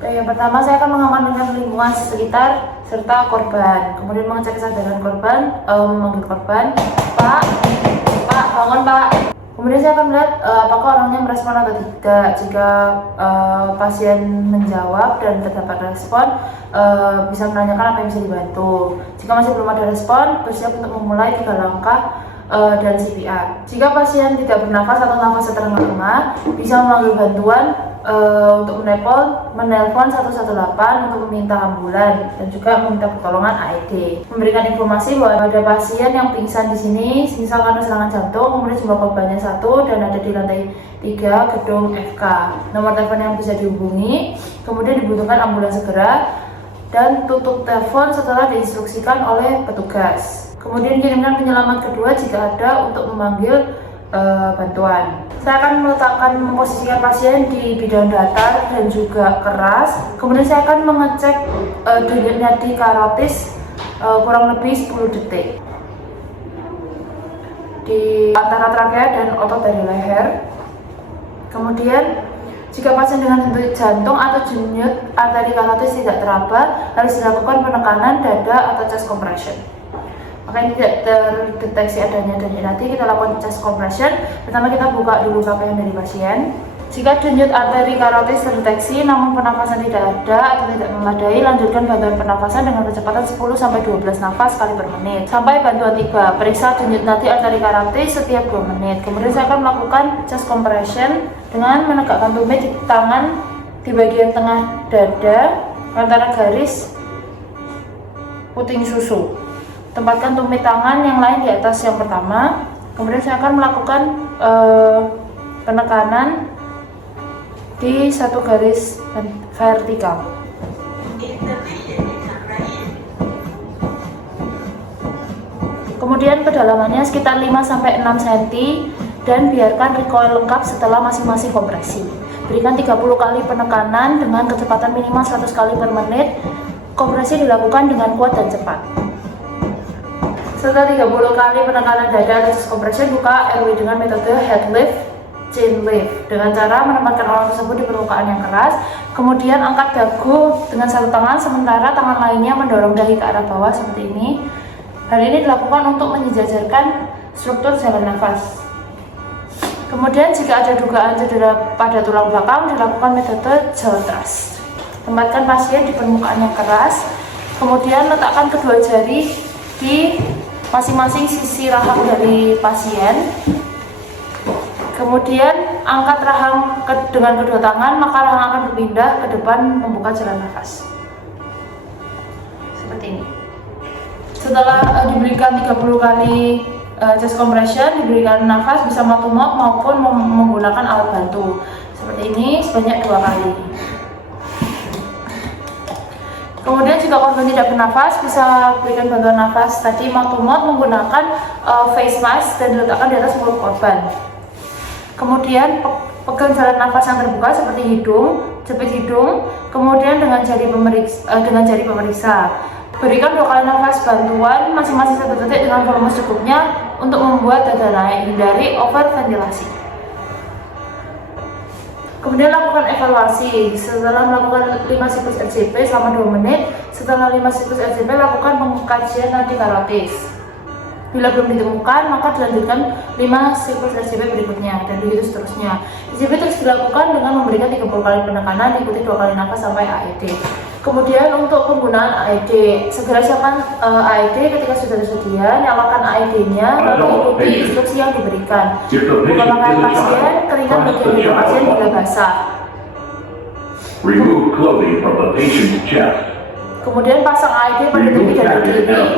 Oke, yang pertama saya akan mengamankan lingkungan sekitar serta korban. Kemudian mengecek kesadaran korban, memanggil korban, Pak, bangun Pak. Kemudian saya akan melihat apakah orangnya merespon atau tidak. Jika pasien menjawab dan terdapat respon, bisa menanyakan apa yang bisa dibantu. Jika masih belum ada respon, bersiap untuk memulai 3 langkah dan CPR. Jika pasien tidak bernafas atau nafasnya terengah-engah, bisa memanggil bantuan untuk menelpon 118 untuk meminta ambulan dan juga meminta pertolongan AED. Memberikan informasi bahwa ada pasien yang pingsan di sini, misal karena serangan jantung, kemudian jumlah korbannya 1 dan ada di lantai 3 gedung FK. Nomor telepon yang bisa dihubungi, kemudian dibutuhkan ambulans segera dan tutup telepon setelah diinstruksikan oleh petugas. Kemudian kirimkan penyelamat kedua jika ada untuk memanggil bantuan. Saya akan meletakkan memposisikan pasien di bidang datar dan juga keras. Kemudian saya akan mengecek denyut nadi karotis kurang lebih 10 detik di antara trakea dan otot dari leher. Kemudian jika pasien dengan denyut jantung atau denyut arteri karotis tidak teraba, harus dilakukan penekanan dada atau chest compression. Maka ini tidak terdeteksi adanya denyut nadi, kita lakukan chest compression. Pertama kita buka dulu pakaian dari pasien. Jika denyut arteri karotis terdeteksi namun pernafasan tidak ada atau tidak memadai, lanjutkan bantuan pernafasan dengan kecepatan 10-12 nafas kali per menit sampai bantuan tiba. Periksa denyut nadi arteri karotis setiap 2 menit. Kemudian saya akan melakukan chest compression dengan menegakkan tumit di tangan di bagian tengah dada antara garis puting susu. Tempatkan tumit tangan yang lain di atas yang pertama. Kemudian saya akan melakukan penekanan di satu garis vertikal. Kemudian kedalamannya sekitar 5-6 cm dan biarkan recoil lengkap setelah masing-masing kompresi. Berikan 30 kali penekanan dengan kecepatan minimal 100 kali per menit. Kompresi dilakukan dengan kuat dan cepat. Setelah 30 kali penekanan dada atau chest compression, buka airway dengan metode head lift, chin lift dengan cara menempatkan orang tersebut di permukaan yang keras. Kemudian angkat dagu dengan satu tangan, sementara tangan lainnya mendorong dahi ke arah bawah seperti ini. Hal ini dilakukan untuk menyejajarkan struktur jalan nafas. Kemudian jika ada dugaan cedera pada tulang belakang, dilakukan metode jaw thrust. Tempatkan pasien di permukaan yang keras. Kemudian letakkan kedua jari di masing-masing sisi rahang dari pasien. Kemudian angkat rahang dengan kedua tangan, maka rahang akan berpindah ke depan membuka jalan nafas. Seperti ini. Setelah diberikan 30 kali chest compression, diberikan nafas bisa mouth to mouth maupun menggunakan alat bantu. Seperti ini sebanyak 2 kali. Kemudian jika korban tidak bernafas, bisa berikan bantuan nafas tadi mouth to mouth menggunakan face mask dan diletakkan di atas mulut korban. Kemudian pegang jalan nafas yang terbuka seperti hidung, jepit hidung, kemudian dengan jari pemeriksa. Berikan 2 kali nafas bantuan masing-masing 1 detik dengan volume secukupnya untuk membuat dada naik. Hindari overventilasi. Kemudian lakukan evaluasi. Setelah melakukan 5 siklus RCP selama 2 menit, setelah 5 siklus RCP lakukan pengkajian nadi karotis. Bila belum ditemukan, maka dilanjutkan 5 siklus RCP berikutnya dan begitu seterusnya. RCP terus dilakukan dengan memberikan 30 kali penekanan, diikuti 2 kali nafas sampai AED. Kemudian untuk penggunaan AED, segera siapkan AED ketika sudah tersedia, nyalakan AED-nya, lalu ikuti instruksi yang diberikan. Buka pakaian pasien, keringkan bagian hidup pasien bila basah. Remove clothing from the patient's chest. Kemudian pasang AED pada tepi dada kiri dan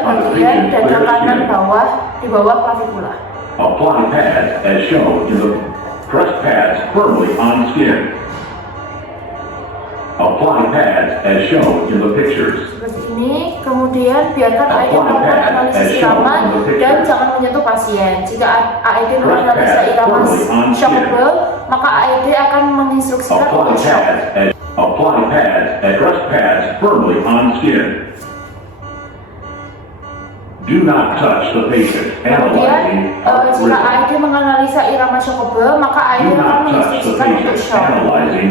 bagian dada kanan bawah di bawah klavikula. Apply pads as shown in the press pads firmly on skin. Apply pads as shown in the pictures. Seperti ini. Kemudian biarkan AED melakukan analisis irama dan jangan menyentuh pasien. Jika AED menganalisa irama shockable, maka AED akan menginstruksikan untuk shock. Apply pads and press pads firmly on skin. Do not touch the patient. Kemudian, jika AED menganalisa irama shockable, maka AED akan menginstruksikan untuk shock.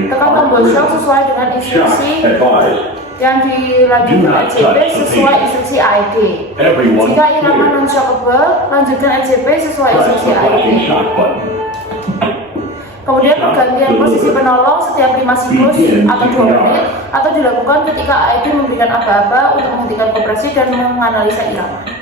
Tekan tombol menggosok sesuai dengan Shock instruksi advised. yang dilanjutkan LJP sesuai instruksi AED. Everyone Jika irama clear. non-shockable, lanjutkan LJP sesuai Press instruksi the flashing AED. shock button. Kemudian pergantian posisi penolong setiap 5 siklus atau 2 menit atau dilakukan ketika AED memberikan aba-aba untuk menghentikan kompresi dan menganalisa irama.